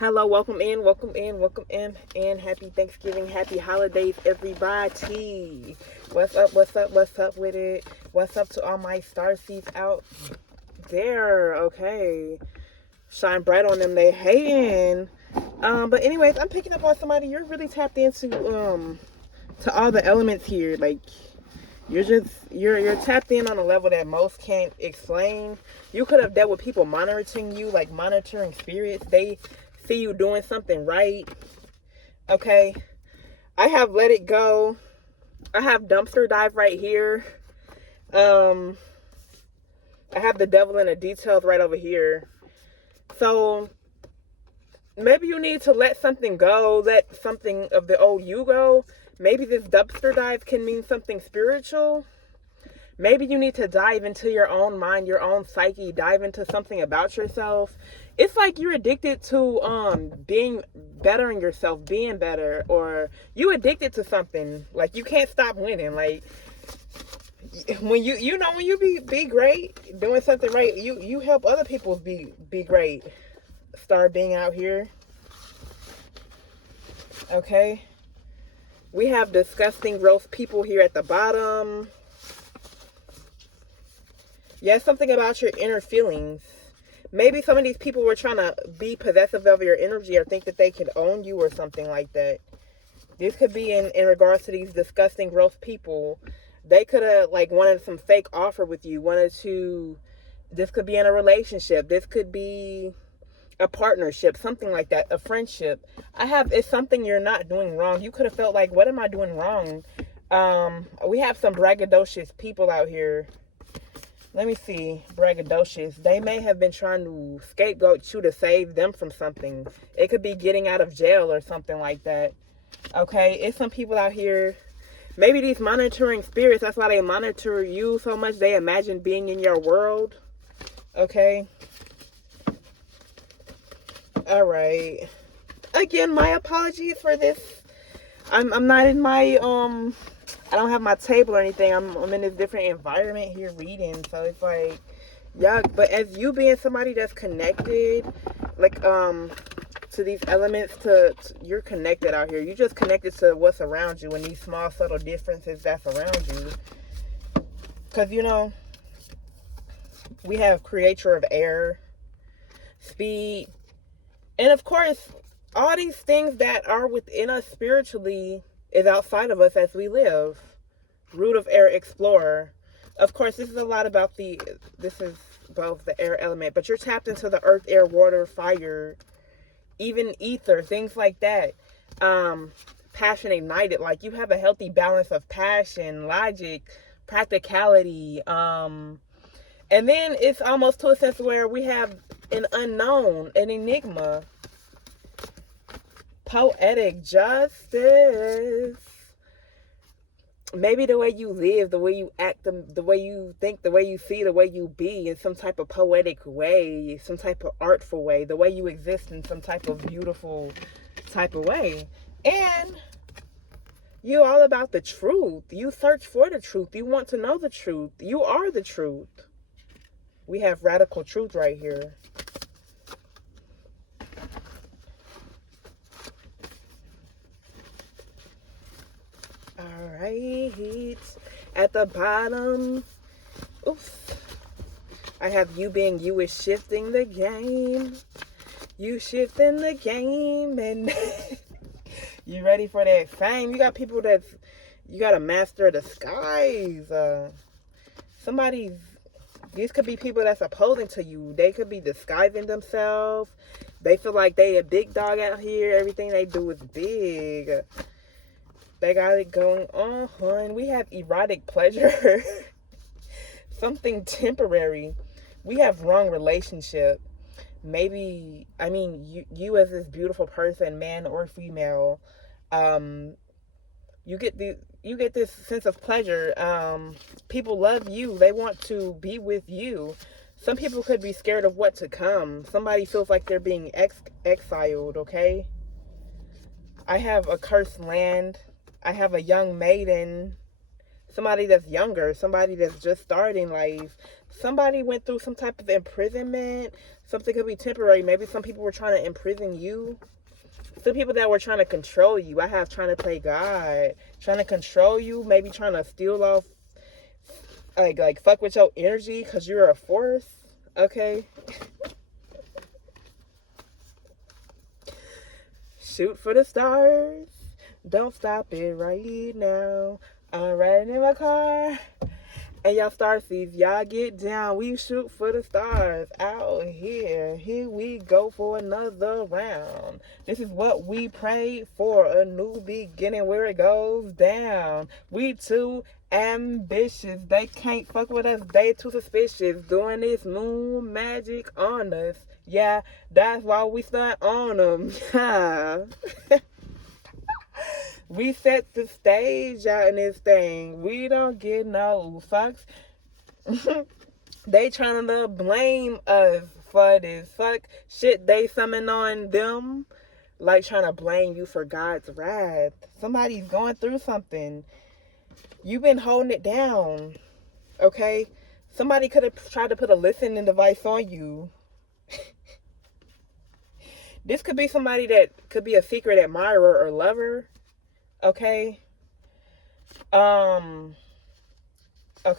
Hello, welcome in, welcome in, welcome in, and happy Thanksgiving, happy holidays, everybody. What's up, what's up, what's up with it? What's up to all my starseeds out there? Okay. Shine bright on them, they hating. But anyways, I'm picking up on somebody. You're really tapped into to all the elements here. Like you're tapped in on a level that most can't explain. You could have dealt with people monitoring you, like monitoring spirits. They see you doing something right. Okay. I have let it go. I have dumpster dive right here. I have the devil in the details right over here. So maybe you need to let something go, let something of the old you go. Maybe this dumpster dive can mean something spiritual. Maybe you need to dive into your own mind, your own psyche, dive into something about yourself. It's like you're addicted to being bettering yourself, being better, or you addicted to something. Like you can't stop winning. Like when when you be great, doing something right, you help other people be great. Start being out here. Okay. We have disgusting, gross people here at the bottom. Yeah, something about your inner feelings. Maybe some of these people were trying to be possessive of your energy or think that they could own you or something like that. This could be in regards to these disgusting, gross people. They could have like wanted some fake offer with you. This could be in a relationship. This could be a partnership, something like that, a friendship. It's something you're not doing wrong. You could have felt like, what am I doing wrong? We have some braggadocious people out here. Let me see, braggadocious. They may have been trying to scapegoat you to save them from something. It could be getting out of jail or something like that. Okay, it's some people out here. Maybe these monitoring spirits, that's why they monitor you so much. They imagine being in your world. Okay. All right. Again, my apologies for this. I'm not in my I don't have my table or anything. I'm in a different environment here reading, so it's like yuck. But as you being somebody that's connected, like to these elements, you're connected out here. You just connected to what's around you and these small subtle differences that's around you. Cause we have creator of air, speed. And of course, all these things that are within us spiritually is outside of us as we live. Root of air, explorer. Of course, this is a lot about this is both the air element, but you're tapped into the earth, air, water, fire, even ether, things like that. Passion ignited. Like you have a healthy balance of passion, logic, practicality. And then it's almost to a sense where we have an unknown, an enigma. Poetic justice. Maybe the way you live, the way you act, the way you think, the way you see, the way you be in some type of poetic way, some type of artful way, the way you exist in some type of beautiful type of way. And you're all about the truth. You search for the truth. You want to know the truth. You are the truth. We have radical truth right here. All right. At the bottom, oops. I have you being you is shifting the game. You shifting the game, and you ready for that fame? You got people you got to master the skies. These could be people that's opposing to you. They could be disguising themselves. They feel like they a big dog out here. Everything they do is big. They got it going on. We have erotic pleasure. Something temporary. We have wrong relationship. Maybe, you as this beautiful person, man or female, you get this sense of pleasure. People love you. They want to be with you. Some people could be scared of what to come. Somebody feels like they're being exiled, okay? I have a cursed land. I have a young maiden. somebody that's younger, somebody that's just starting life, somebody went through some type of imprisonment. Something could be temporary. Maybe some people were trying to imprison you. Some people that were trying to control you. I have trying to play God, trying to control you, maybe trying to steal off, like fuck with your energy because you're a force. Okay. Shoot for the stars. Don't stop it right now. I'm riding in my car. And y'all starseeds, y'all get down. We shoot for the stars out here. Here we go for another round. This is what we prayed for. A new beginning where it goes down. We too ambitious. They can't fuck with us. They too suspicious. Doing this moon magic on us. Yeah, that's why we start on them. Yeah. We set the stage out in this thing. We don't get no fucks. They trying to blame us for this fuck shit they summon on them. Like trying to blame you for God's wrath. Somebody's going through something. You've been holding it down. Okay? Somebody could have tried to put a listening device on you. This could be somebody that could be a secret admirer or lover. Okay. Okay,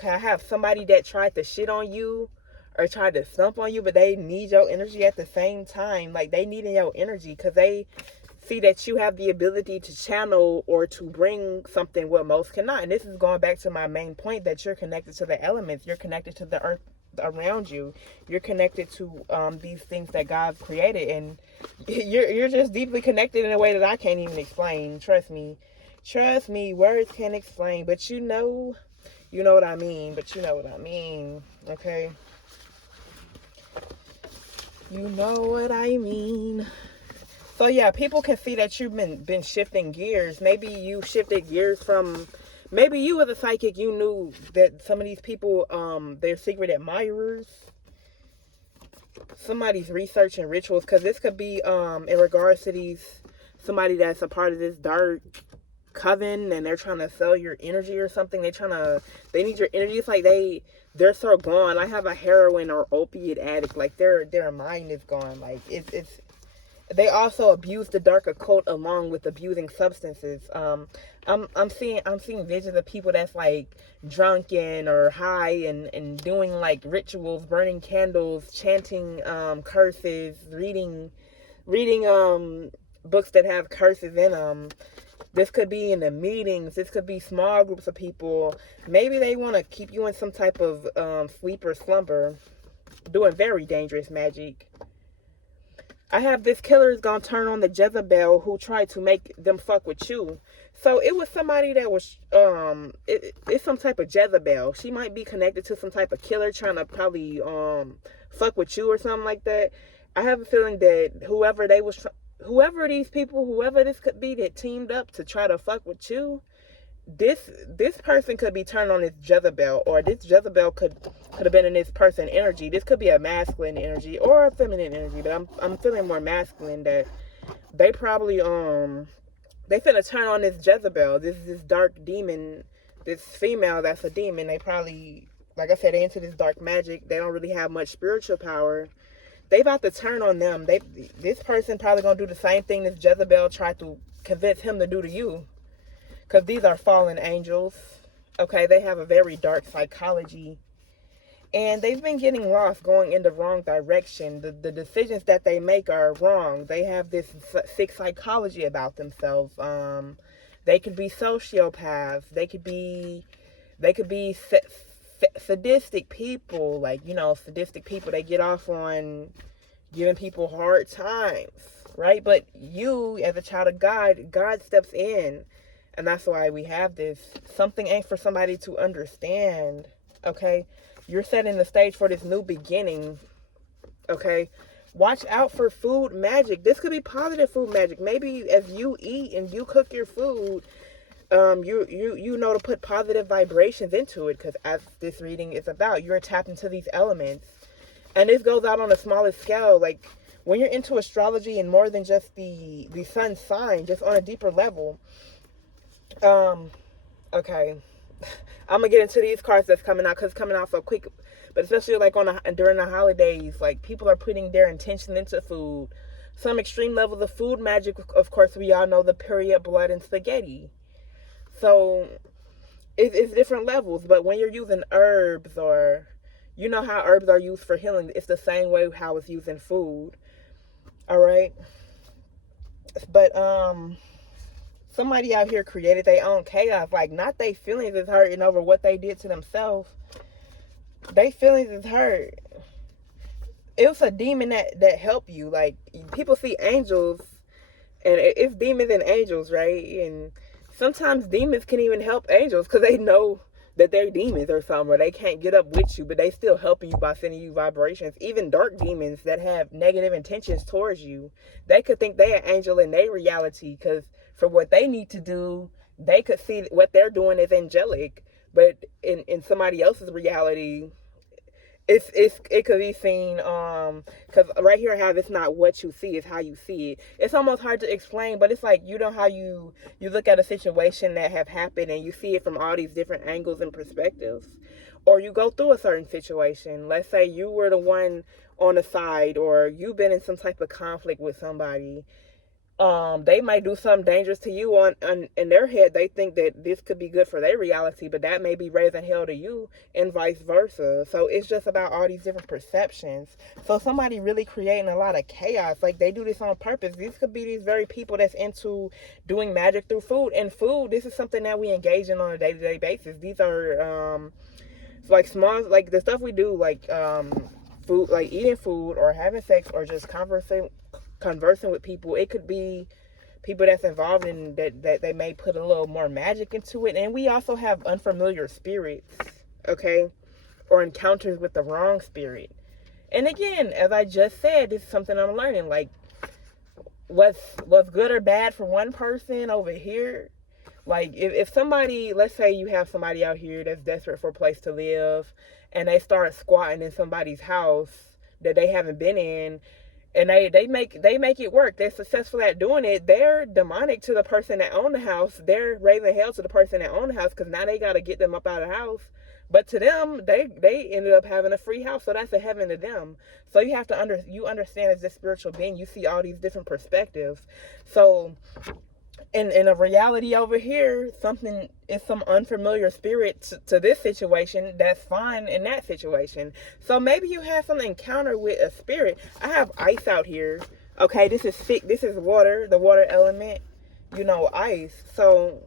I have somebody that tried to shit on you or tried to stump on you, but they need your energy at the same time. Like, they need your energy because they see that you have the ability to channel or to bring something what most cannot. And this is going back to my main point, that you're connected to the elements. You're connected to the earth around you. You're connected to these things that God's created. And you're just deeply connected in a way that I can't even explain. Trust me. Trust me, words can't explain, but you know what I mean, okay? You know what I mean. So yeah, people can see that you've been shifting gears. Maybe you shifted gears from, maybe you as a psychic, you knew that some of these people, they're secret admirers. Somebody's researching rituals, because this could be in regards to somebody that's a part of this dark coven, and they're trying to sell your energy or something. They need your energy. It's like they're so gone. I have a heroin or opiate addict, like their mind is gone. Like it's they also abuse the dark occult along with abusing substances. I'm seeing visions of people that's like drunken or high and doing like rituals, burning candles, chanting curses, reading books that have curses in them. This could be in the meetings. This could be small groups of people. Maybe they want to keep you in some type of sleep or slumber, doing very dangerous magic. I have this killer is going to turn on the Jezebel who tried to make them fuck with you. So it was somebody that was, it's some type of Jezebel. She might be connected to some type of killer trying to probably fuck with you or something like that. I have a feeling that whoever this could be that teamed up to try to fuck with you, this person could be turned on this Jezebel, or this Jezebel could have been in this person energy. This could be a masculine energy or a feminine energy, but I'm feeling more masculine, that they probably they finna turn on this Jezebel, this dark demon, this female that's a demon. They probably, like I said, they into this dark magic. They don't really have much spiritual power. They about to turn on them. This person probably gonna do the same thing this Jezebel tried to convince him to do to you. Because these are fallen angels. Okay, they have a very dark psychology. And they've been getting lost, going in the wrong direction. The decisions that they make are wrong. They have this sick psychology about themselves. They could be sociopaths. They could be sadistic people. Like, sadistic people, they get off on giving people hard times, right? But you, as a child of God, God steps in. And that's why we have this. Something ain't for somebody to understand, okay? You're setting the stage for this new beginning, okay? Watch out for food magic. This could be positive food magic. Maybe as you eat and you cook your food, you know to put positive vibrations into it, because as this reading is about, you're tapped into these elements. And this goes out on a smaller scale. Like, when you're into astrology and more than just the sun sign, just on a deeper level, okay, I'm gonna get into these cards that's coming out because it's coming out so quick. But especially like during the holidays, like people are putting their intention into food. Some extreme levels of food magic, of course, we all know the period, blood, and spaghetti. So it's different levels. But when you're using herbs, or you know how herbs are used for healing, it's the same way how it's used in food. All right. But somebody out here created their own chaos. Like, not their feelings is hurting over what they did to themselves. Their feelings is hurt. It was a demon that helped you. Like, people see angels, and it's demons and angels, right? And sometimes demons can even help angels because they know that they're demons or something, or they can't get up with you, but they still helping you by sending you vibrations. Even dark demons that have negative intentions towards you, they could think they're an angel in their reality, because for what they need to do, they could see what they're doing is angelic, but in somebody else's reality, it could be seen, because right here I have, it's not what you see, it's how you see it. It's almost hard to explain, but it's like, you know how you look at a situation that have happened and you see it from all these different angles and perspectives, or you go through a certain situation. Let's say you were the one on the side, or you've been in some type of conflict with somebody. They might do something dangerous to you on in their head. They think that this could be good for their reality, but that may be raising hell to you, and vice versa. So it's just about all these different perceptions. So somebody really creating a lot of chaos. Like, they do this on purpose. These could be these very people that's into doing magic through food. And food, this is something that we engage in on a day-to-day basis. These are like small, like the stuff we do, like food, like eating food or having sex or just conversing with people. It could be people that's involved in that they may put a little more magic into it. And we also have unfamiliar spirits, okay, or encounters with the wrong spirit. And again, as I just said, this is something I'm learning. Like, what's good or bad for one person over here, like if somebody, let's say you have somebody out here that's desperate for a place to live, and they start squatting in somebody's house that they haven't been in, and they make it work. They're successful at doing it. They're demonic to the person that owned the house. They're raising hell to the person that owned the house, because now they got to get them up out of the house. But to them, they ended up having a free house, so that's a heaven to them. So you have to understand, as this spiritual being, you see all these different perspectives. So in a reality over here, something is some unfamiliar spirit to this situation that's fine in that situation. So maybe you have some encounter with a spirit. I have ice out here. Okay, this is thick. This is water, the water element, ice. So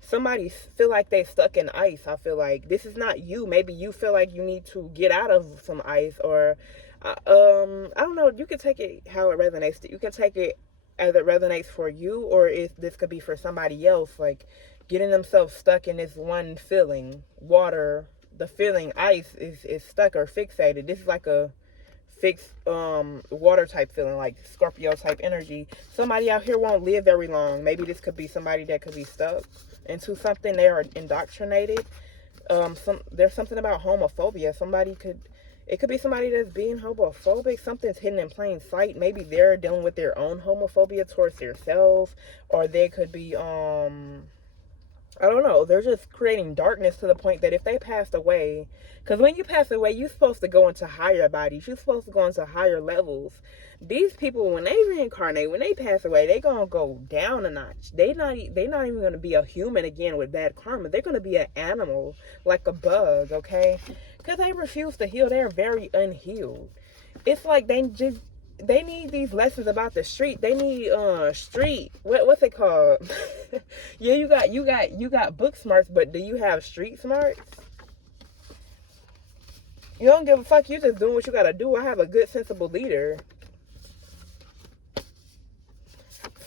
somebody feel like they stuck in ice. I feel like this is not you. Maybe you feel like you need to get out of some ice, or I don't know. You can take it how it resonates. You can take it as it resonates for you, or if this could be for somebody else, like getting themselves stuck in this one feeling. Water, the feeling, ice is stuck or fixated. This is like a fixed water type feeling, like Scorpio type energy. Somebody out here won't live very long. Maybe this could be somebody that could be stuck into something. They are indoctrinated. There's something about homophobia. It could be somebody that's being homophobic. Something's hidden in plain sight. Maybe they're dealing with their own homophobia towards themselves. Or they could be, I don't know. They're just creating darkness to the point that if they passed away, because when you pass away, you're supposed to go into higher bodies. You're supposed to go into higher levels. These people, when they reincarnate, when they pass away, they're going to go down a notch. They're not even going to be a human again with bad karma. They're going to be an animal, like a bug, okay? Because they refuse to heal. They're very unhealed. It's like they need these lessons about the street. They need what's it called? Yeah, you got book smarts, but do you have street smarts? You don't give a fuck. You just doing what you gotta do. I have a good, sensible leader.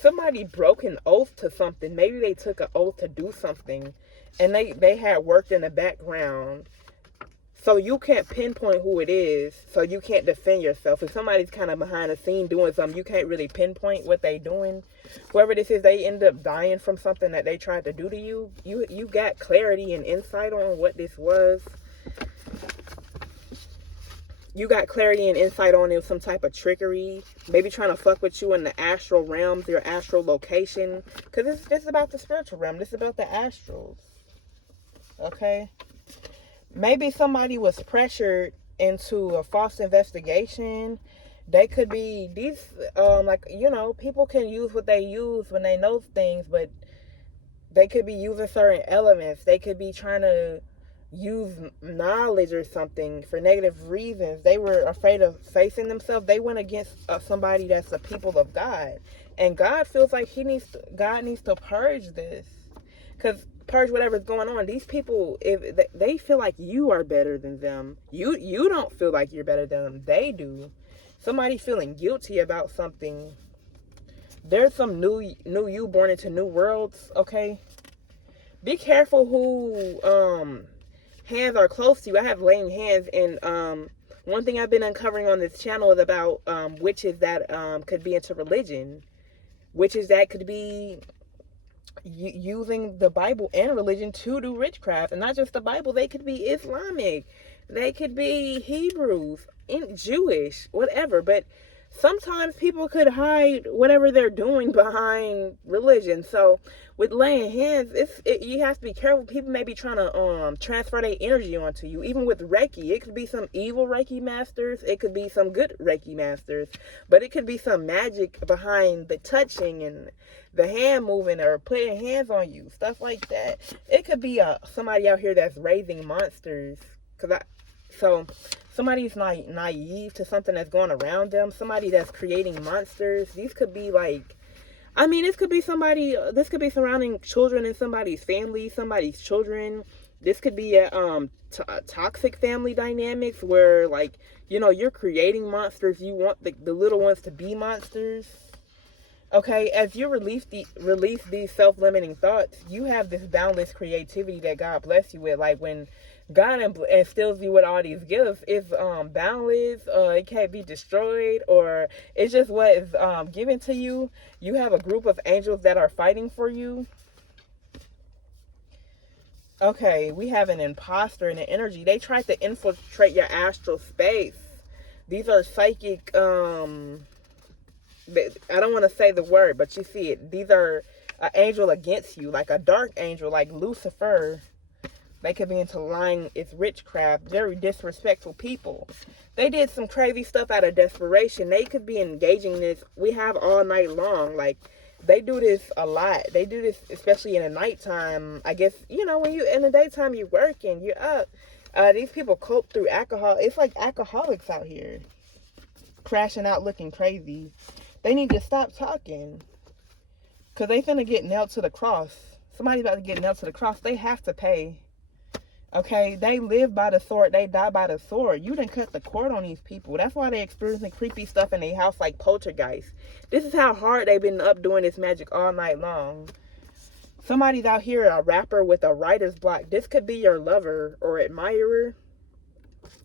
Somebody broke an oath to something. Maybe they took an oath to do something, and they had worked in the background. So you can't pinpoint who it is, so you can't defend yourself. If somebody's kind of behind the scene doing something, you can't really pinpoint what they doing. Whoever this is, they end up dying from something that they tried to do to you. You got clarity and insight on what this was. You got clarity and insight on it, some type of trickery. Maybe trying to fuck with you in the astral realms, your astral location. Because this is about the spiritual realm. This is about the astrals. Okay? Maybe somebody was pressured into a false investigation. They could be these, like, you know, people can use what they use when they know things, but they could be using certain elements. They could be trying to use knowledge or something for negative reasons. They were afraid of facing themselves. They went against somebody that's the people of God, and God feels like God needs to purge this, because purge whatever's going on. These people, if they feel like you are better than them, you don't feel like you're better than them. They do. Somebody feeling guilty about something. There's some new you born into new worlds. Okay, be careful who hands are close to you. I have laying hands, and one thing I've been uncovering on this channel is about witches that could be into religion, witches that could be using the Bible and religion to do witchcraft. And not just the Bible, they could be Islamic, they could be Hebrews, Jewish, whatever. But sometimes people could hide whatever they're doing behind religion. So with laying hands, you have to be careful. People may be trying to transfer their energy onto you. Even with Reiki, it could be some evil Reiki masters, it could be some good Reiki masters, but it could be some magic behind the touching and the hand moving or putting hands on you, stuff like that. It could be somebody out here that's raising monsters. So somebody's naive to something that's going around them. Somebody that's creating monsters. These could be like, I mean, this could be surrounding children in somebody's family, somebody's children. This could be a toxic family dynamics where, like, you know, you're creating monsters. You want the little ones to be monsters. Okay, as you release these self-limiting thoughts, you have this boundless creativity that God bless you with. Like, when God instills you with all these gifts, it's boundless. It can't be destroyed, or it's just what is given to you. You have a group of angels that are fighting for you. Okay, we have an imposter in the energy. They tried to infiltrate your astral space. These are psychic. I don't want to say the word, but you see it. These are an angel against you, like a dark angel, like Lucifer. They could be into lying. It's witchcraft. Very disrespectful people. They did some crazy stuff out of desperation. They could be engaging in this. We have all night long. Like, they do this a lot. They do this especially in the nighttime. I guess, you know, when you in the daytime you're working, you're up. These people cope through alcohol. It's like alcoholics out here, crashing out looking crazy. They need to stop talking, because they finna get nailed to the cross. Somebody's about to get nailed to the cross. They have to pay. Okay, they live by the sword, they die by the sword. You done cut the cord on these people. That's why they experiencing creepy stuff in their house like poltergeist. This is how hard they've been up doing this magic all night long. Somebody's out here, a rapper with a writer's block. This could be your lover or admirer.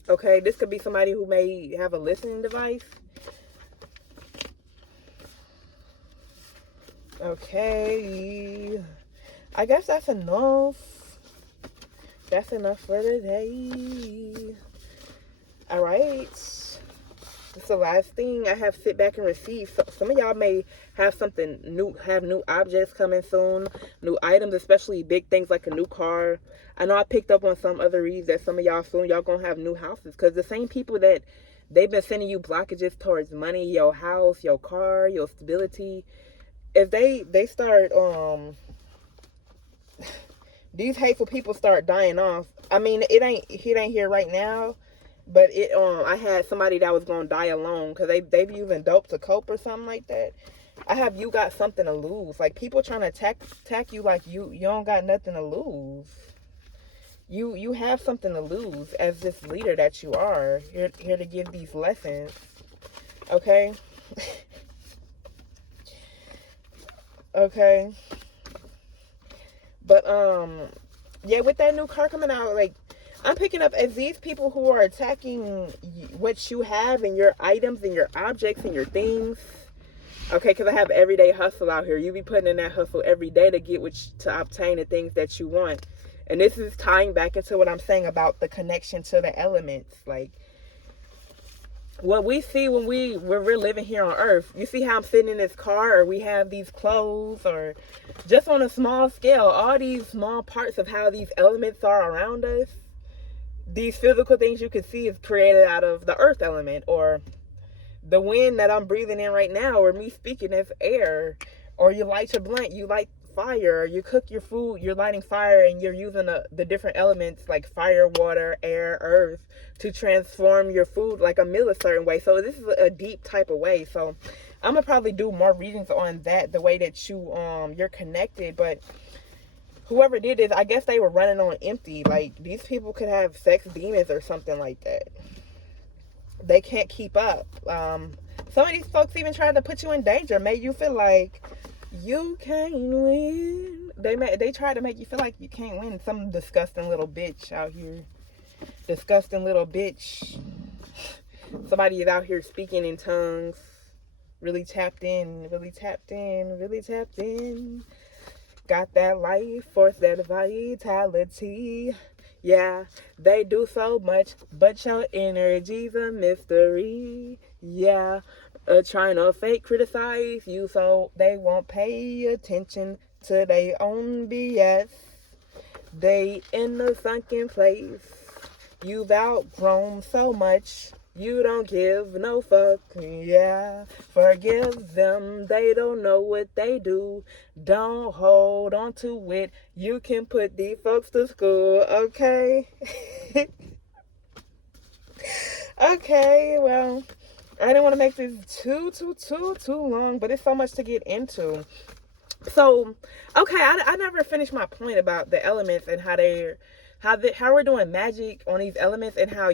Okay, this could be somebody who may have a listening device. Okay, I guess that's enough. That's enough for today. All right. That's the last thing I have. Sit back and receive. So, some of y'all may have something new, have new objects coming soon, new items, especially big things like a new car. I know I picked up on some other reads that some of y'all soon, y'all gonna have new houses, because the same people that they've been sending you blockages towards money, your house, your car, your stability, if they start these hateful people start dying off. I mean, he ain't here right now, but I had somebody that was gonna die alone because they be using dope to cope or something like that. I have you got something to lose. Like, people trying to attack you like you don't got nothing to lose. You have something to lose as this leader that you are. You're here to give these lessons. Okay? Okay. But yeah, with that new car coming out, like, I'm picking up as these people who are attacking what you have and your items and your objects and your things. Okay, because I have everyday hustle out here. You be putting in that hustle every day to obtain the things that you want. And this is tying back into what I'm saying about the connection to the elements. Like, what we see when we're living here on earth. You see how I'm sitting in this car, or we have these clothes, or just on a small scale, all these small parts of how these elements are around us. These physical things you can see is created out of the earth element, or the wind that I'm breathing in right now, or me speaking as air, or you light your blunt, you light fire, or you cook your food, you're lighting fire, and you're using the different elements like fire, water, air, earth to transform your food, like a meal a certain way. So this is a deep type of way. So I'm gonna probably do more readings on that, the way that you're connected. But whoever did this, I guess they were running on empty. Like, these people could have sex demons or something like that. They can't keep up. Some of these folks even tried to put you in danger, made you feel like you can't win. They try to make you feel like you can't win. Some disgusting little bitch out here. Disgusting little bitch. Somebody is out here speaking in tongues. Really tapped in. Really tapped in. Really tapped in. Got that life force, that vitality. Yeah, they do so much, but your energy's a mystery. Yeah, trying to fake criticize you so they won't pay attention to their own BS. They in the sunken place. You've outgrown so much. You don't give no fuck, yeah. Forgive them, they don't know what they do. Don't hold on to it. You can put these folks to school, okay? Okay, well, I didn't want to make this too long, but it's so much to get into. So, okay, I never finished my point about the elements and how we're doing magic on these elements, and how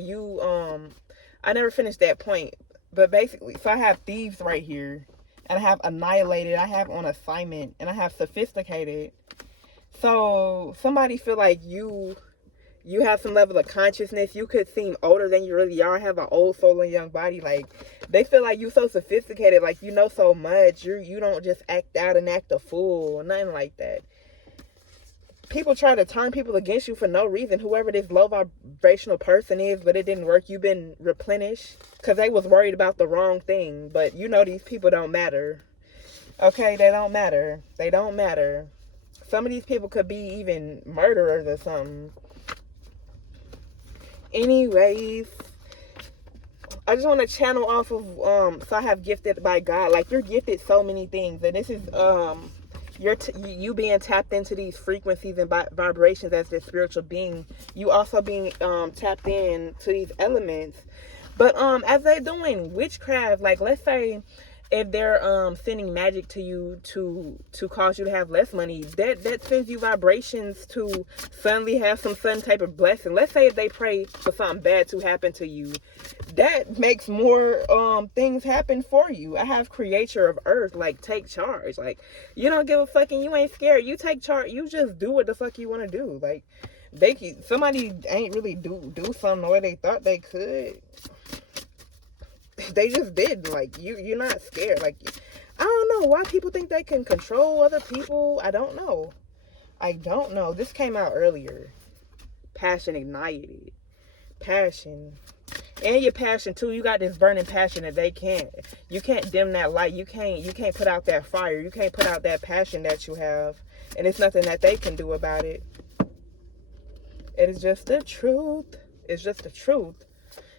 I never finished that point. But basically, so I have thieves right here, and I have annihilated, I have on assignment, and I have sophisticated. So somebody feel like you have some level of consciousness. You could seem older than you really are, have an old soul in a young body. Like, they feel like you so sophisticated, like you know so much. You don't just act out and act a fool, nothing like that. People try to turn people against you for no reason. Whoever this low vibrational person is, but it didn't work. You've been replenished because they was worried about the wrong thing. But you know these people don't matter. Okay, they don't matter. They don't matter. Some of these people could be even murderers or something. Anyways, I just want to channel off of so I have gifted by God. Like, you're gifted so many things, and this is you being tapped into these frequencies and vibrations as this spiritual being. You also being tapped in to these elements. But as they're doing witchcraft, like, let's say if they're sending magic to you to cause you to have less money, that sends you vibrations to suddenly have some sudden type of blessing. Let's say if they pray for something bad to happen to you, that makes more things happen for you. I have creator of earth, like, take charge. Like, you don't give a fuck and you ain't scared. You take charge. You just do what the fuck you want to do. Like, somebody ain't really do something the way they thought they could. They just did. Like, you're not scared. Like, I don't know why people think they can control other people. I don't know. This came out earlier. Passion ignited. Passion. And your passion too. You got this burning passion that you can't dim that light. You can't put out that fire. You can't put out that passion that you have. And it's nothing that they can do about it. It is just the truth. It's just the truth.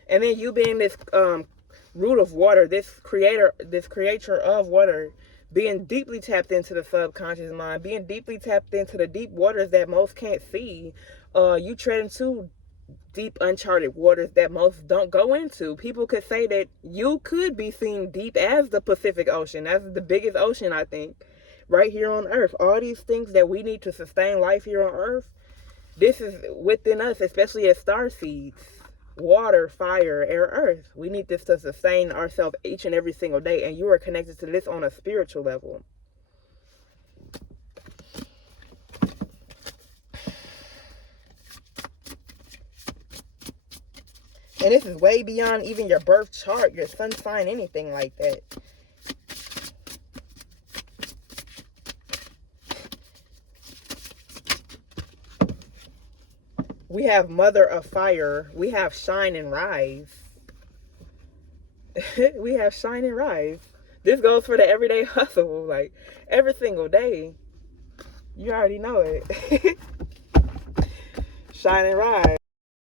And then you being this root of water, this creator of water, being deeply tapped into the subconscious mind, being deeply tapped into the deep waters that most can't see. You tread into deep uncharted waters that most don't go into. People could say that you could be seen deep as the Pacific Ocean, as the biggest ocean, I think, right here on earth. All these things that we need to sustain life here on earth, this is within us, especially as star seeds. Water, fire, air, earth. We need this to sustain ourselves each and every single day, and you are connected to this on a spiritual level. And this is way beyond even your birth chart, your sun sign, anything like that. We have mother of fire. We have shine and rise. We have shine and rise. This goes for the everyday hustle, like every single day. You already know it. Shine and rise.